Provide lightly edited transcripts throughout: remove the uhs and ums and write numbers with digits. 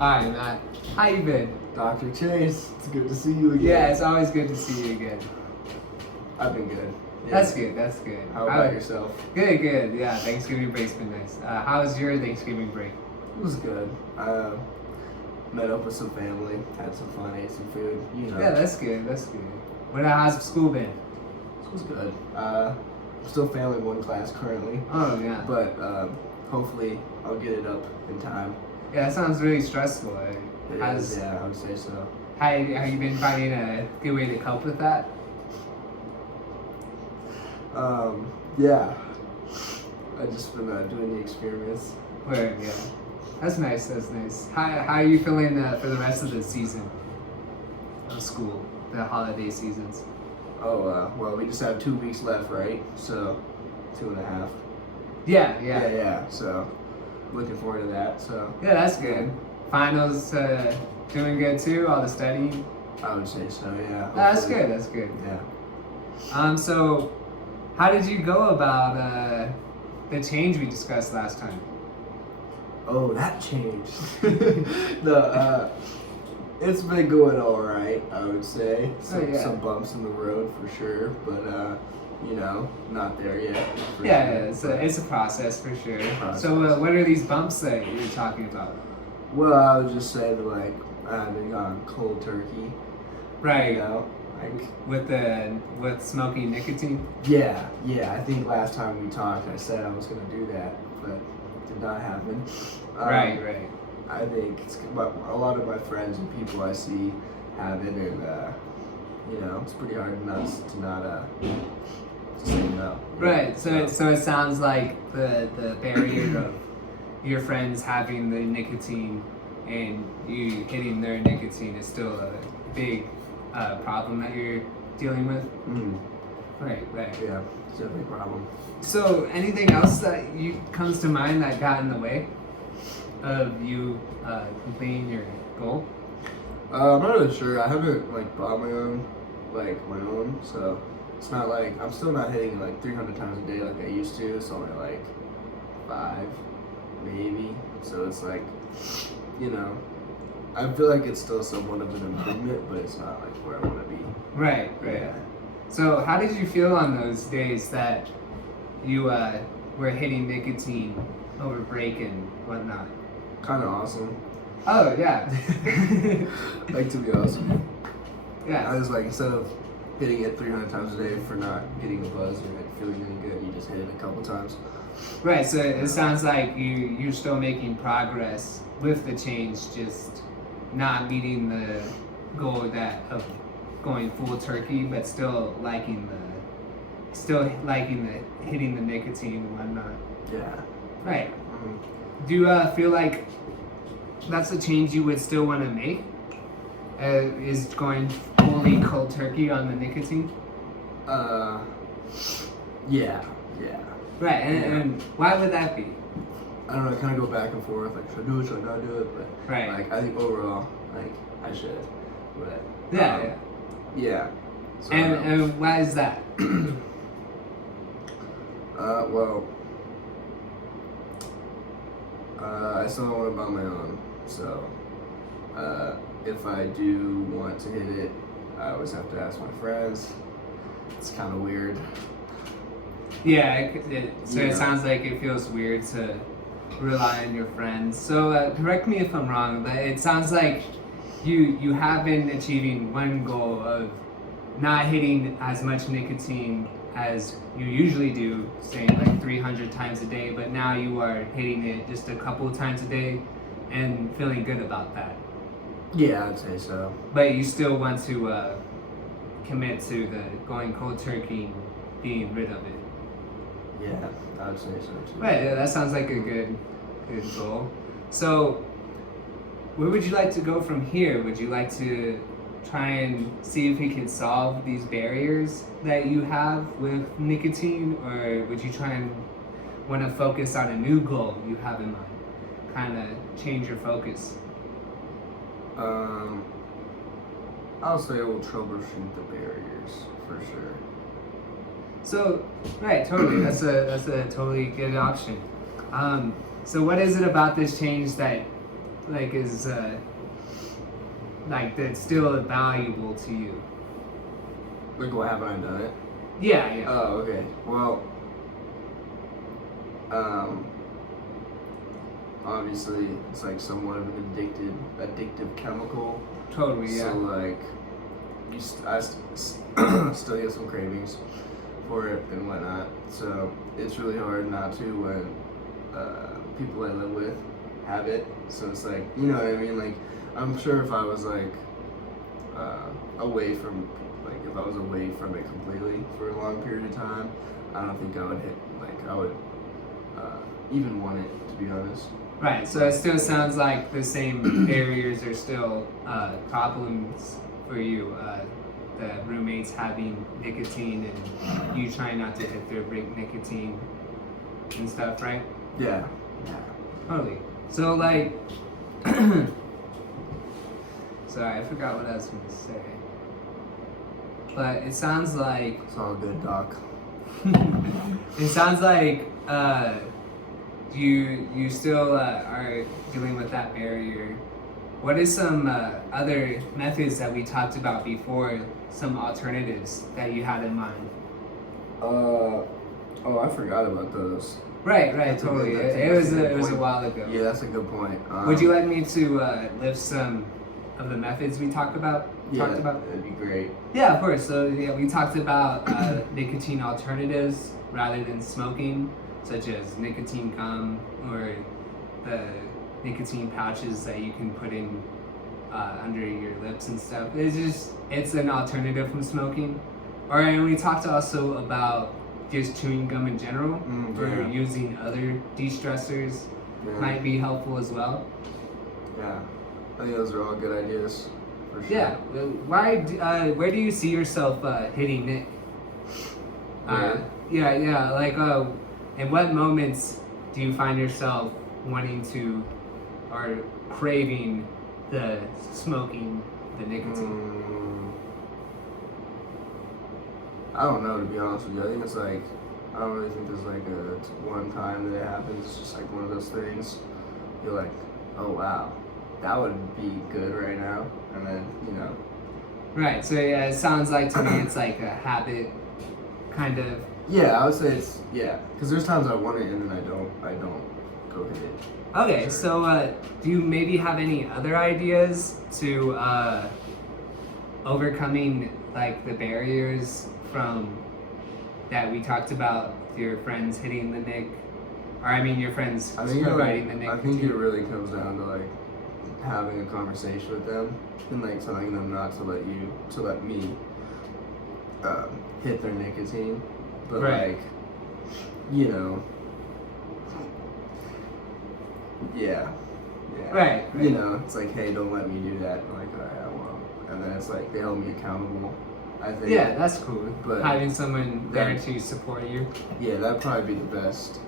Hi, Matt. How you been? Dr. Chase, it's good to see you again. Yeah, it's always good to see you again. I've been good. Yeah. That's good, that's good. How about yourself? Good, good. Yeah, Thanksgiving break's been nice. How was your Thanksgiving break? It was good. Met up with some family, had some fun, ate some food, you know. Yeah, that's good, that's good. How's school been? It was good. I'm still failing one class currently. Oh, yeah. But hopefully I'll get it up in time. Yeah, that sounds really stressful. Yeah, I would say so. Have you been finding a good way to cope with that? Yeah. I've just been doing the experiments. Word, yeah. That's nice, that's nice. How are you feeling for the rest of the season of school, the holiday seasons? Oh, well, we just have 2 weeks left, right? So, 2.5. Yeah. So, looking forward to that. So. Yeah, that's good. Finals doing good too. All the studying. I would say so. Yeah. That's good. That's good. Yeah. So, how did you go about the change we discussed last time? Oh, that changed. It's been going all right. I would say some bumps in the road for sure, but not there yet. It's a process for sure. So, what are these bumps that you're talking about? Well, I was just saying that, like, I've been on cold turkey. Right. You know, like with smoking nicotine. Yeah. I think last time we talked, I said I was gonna do that, but it did not happen. Right. I think a lot of my friends and people I see have it, and it's pretty hard to say no. Right. So it sounds like the barrier of your friends having the nicotine and you hitting their nicotine is still a big problem that you're dealing with. Mm. Right. Yeah, it's a big problem. So, anything else that comes to mind that got in the way of you completing your goal? I'm not really sure. I haven't bought my own, so it's not like I'm still not hitting it 300 times a day like I used to. It's only 5, maybe. So it's I feel like it's still somewhat of an improvement, but it's not where I want to be. Right. Yeah. So how did you feel on those days that you were hitting nicotine over break and whatnot? Kind of awesome. Oh, yeah. To be honest with you. Yeah. I was instead of hitting it 300 times a day for not getting a buzz or feeling any good, you just hit it a couple times. Right, so it sounds like you're still making progress with the change, just not meeting the goal of going full turkey, but still liking the hitting the nicotine and whatnot. Yeah. Right. Do you feel like that's a change you would still want to make? Is going fully cold turkey on the nicotine? Yeah. Right, and why would that be? I don't know, I kind of go back and forth, should I do it, should I not do it, but right. I think overall, I should, but yeah. So, and why is that? Well, I still don't want to buy my own, so if I do want to hit it, I always have to ask my friends. It's kind of weird. Yeah, it sounds like it feels weird to rely on your friends. So correct me if I'm wrong, but it sounds like you have been achieving one goal of not hitting as much nicotine as you usually do, saying 300 times a day, but now you are hitting it just a couple times a day and feeling good about that. Yeah, I'd say so. But you still want to commit to the going cold turkey and being rid of it. Yeah, I would say so too. Right, yeah, that sounds like a good goal. So, where would you like to go from here? Would you like to try and see if we can solve these barriers that you have with nicotine, or would you try and want to focus on a new goal you have in mind? Kind of change your focus. I'll say we'll troubleshoot the barriers for sure. So, right, totally. That's a totally good option. So what is it about this change that like is like that's still valuable to you? Like, what haven't I done it? Yeah, yeah. Oh, okay. Well, obviously, it's like somewhat of an addictive chemical. Totally, yeah. So like, still get some cravings for it and whatnot. So it's really hard not to when people I live with have it. So it's like, you know what I mean? Like, I'm sure if I was like away from if I was away from it completely for a long period of time, I don't think I would I would even want it, to be honest. Right, so it still sounds like the same barriers are still problems for you. The roommates having nicotine and you trying not to hit their big nicotine and stuff, right? Yeah. Totally. So like, sorry, I forgot what I was going to say. But it sounds like It's all good, Doc. it sounds like you still are dealing with that barrier. What is some other methods that we talked about before? Some alternatives that you had in mind? Oh, I forgot about those. Right, That's a good- totally. that's a- It was that's a good a point. while ago. Yeah, that's a good point. Would you like me to list some of the methods we talked about? Yeah, that'd be great. Yeah, of course. So yeah, we talked about nicotine alternatives rather than smoking, such as nicotine gum or the nicotine pouches that you can put in under your lips and stuff. It's an alternative from smoking. And we talked also about just chewing gum in general, or Yeah. using other de-stressors Yeah. might be helpful as well. Yeah, I think those are all good ideas. For sure. Yeah. Where do you see yourself hitting Nick? Where? Yeah. Like, in what moments do you find yourself wanting to, or craving the smoking, the nicotine? I don't know, to be honest with you. I think it's like, I don't really think there's like one time that it happens. It's just like one of those things. You're like, oh wow, that would be good right now, and then Right. So yeah, it sounds like to me it's like a habit, kind of. Yeah, I would say it's because there's times I want it and then I don't go hit it. Okay. Sure. So do you maybe have any other ideas to overcoming like the barriers from that we talked about, your friends hitting the Nick, or I mean your friends providing the Nick? I think it really comes down to like having a conversation with them and like telling them not to let me hit their nicotine, but Right. like Right. it's like, hey, don't let me do that. I'm like, all right, I won't. And then it's like they hold me accountable. I think. Yeah, that's cool. But having someone there that- to support you. Yeah, that'd probably be the best.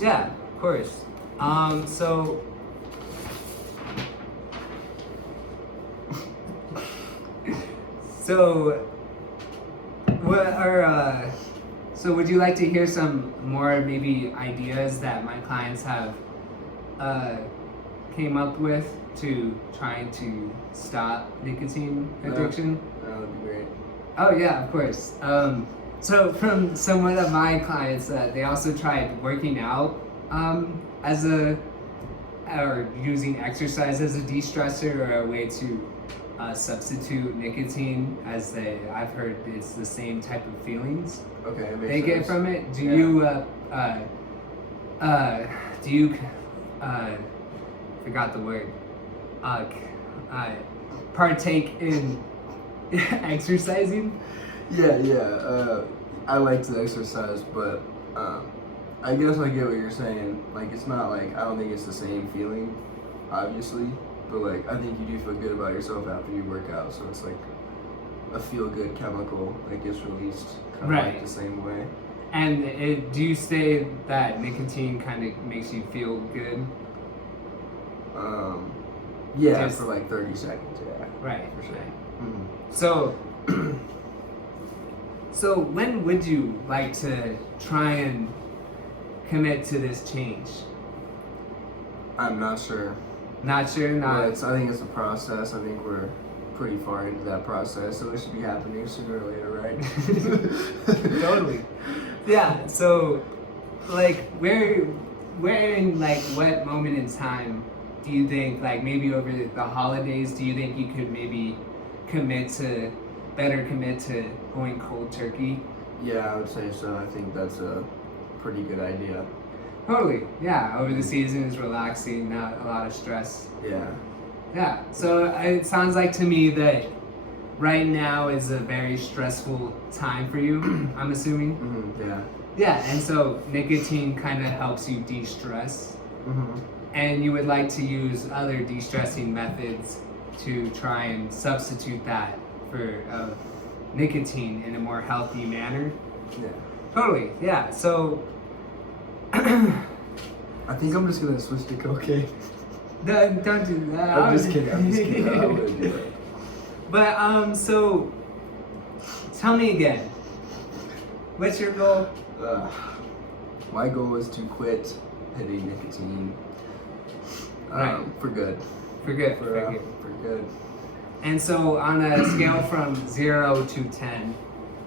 Yeah, of course. So what are so would you like to hear some more maybe ideas that my clients have came up with to trying to stop nicotine addiction? That would be great. Oh yeah, of course. So from some of my clients, they also tried working out or using exercise as a de-stressor or a way to substitute nicotine, as I've heard it's the same type of feelings Okay, it makes they get sense. from it. Do Yeah. you forgot the word, partake in exercising? Yeah. I like to exercise, but I guess I get what you're saying. Like, it's not like, I don't think it's the same feeling, obviously, but like, I think you do feel good about yourself after you work out. So it's like a feel-good chemical that gets released, kind of Right. like the same way. And do you say that nicotine kind of makes you feel good? Yeah, Just- for like 30 seconds. Yeah, Right. for sure. Right. Mhm. So, so when would you like to try and commit to this change? I'm not sure. Not sure. But Not. I think it's a process. I think we're pretty far into that process, so it should be happening sooner or later, right? Totally. Yeah. So, like, where in like what moment in time do you think, like maybe over the holidays, do you think you could maybe better commit to going cold turkey? Yeah, I would say so. I think that's a pretty good idea. Totally. Yeah. Over the season is relaxing, not a lot of stress. Yeah. Yeah. So it sounds like to me that right now is a very stressful time for you. I'm assuming. Yeah. Yeah. And so nicotine kind of helps you de-stress, Mm-hmm. and you would like to use other de-stressing methods to try and substitute that for nicotine in a more healthy manner. Yeah. Totally. Yeah. So. I think I'm just gonna switch to cocaine. Don't do that. I'm just kidding. I'm just kidding. I wouldn't do it. But so tell me again. What's your goal? My goal is to quit hitting nicotine. Right. For good. For good. For good. And so on a scale from 0 to 10,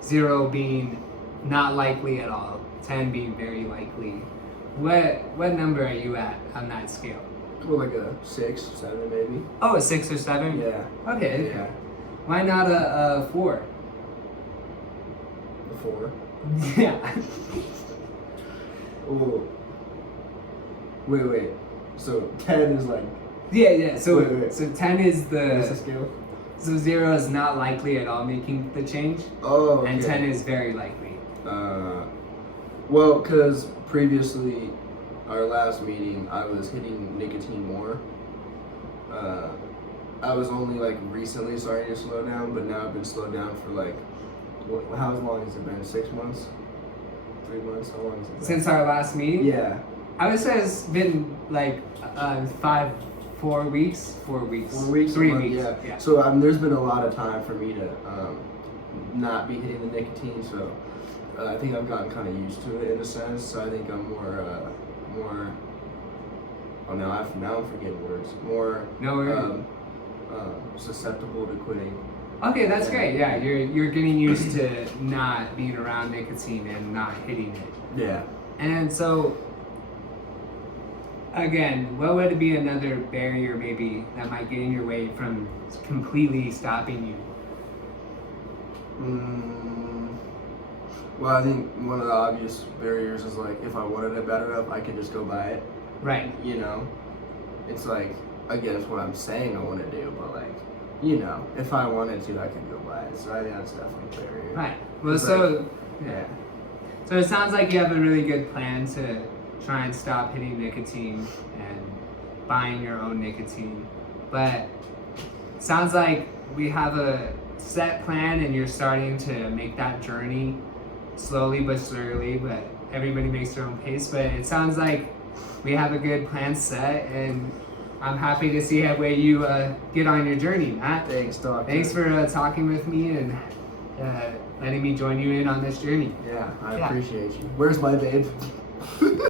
0 being not likely at all, 10 being very likely, what number are you at on that scale? Well, like a 6, 7 maybe. Oh, a 6 or 7? Yeah. Okay. Yeah. Why not a 4? A 4. Yeah. Oh. Wait. So 10 is like. Yeah. So Wait. so 10 is What's the the scale? so 0 is not likely at all making the change, Oh. Okay. and 10 is very likely. Well, because previously, our last meeting, I was hitting nicotine more. I was only like recently starting to slow down, but now I've been slowed down for like, how long has it been? 6 months? 3 months? How long has it been? Since our last meeting, Yeah. I would say it's been like 4 weeks. 4 weeks. 4 weeks? 3 a month, weeks. Yeah. So there's been a lot of time for me to not be hitting the nicotine, so I think I've gotten kind of used to it in a sense. So I think I'm more. Oh, now I'm forgetting words. More. No worries. Susceptible to quitting. Okay, that's great. Yeah, you're getting used to not being around nicotine and not hitting it. Yeah. And so, again, what would be another barrier maybe that might get in your way from completely stopping you? Well, I think one of the obvious barriers is like if I wanted it bad enough, I could just go buy it. Right. You know, it's like again, it's what I'm saying I want to do, but like, you know, if I wanted to, I could go buy it. So I think that's definitely a barrier. Right. Well, It's so like- yeah. So it sounds like you have a really good plan to try and stop hitting nicotine and buying your own nicotine. But it sounds like we have a set plan and you're starting to make that journey slowly but surely, but everybody makes their own pace. But it sounds like we have a good plan set, and I'm happy to see how way you get on your journey, Matt. Thanks, Doc. Thanks for talking with me and letting me join you in on this journey. Yeah, I Yeah. appreciate you. Where's my babe?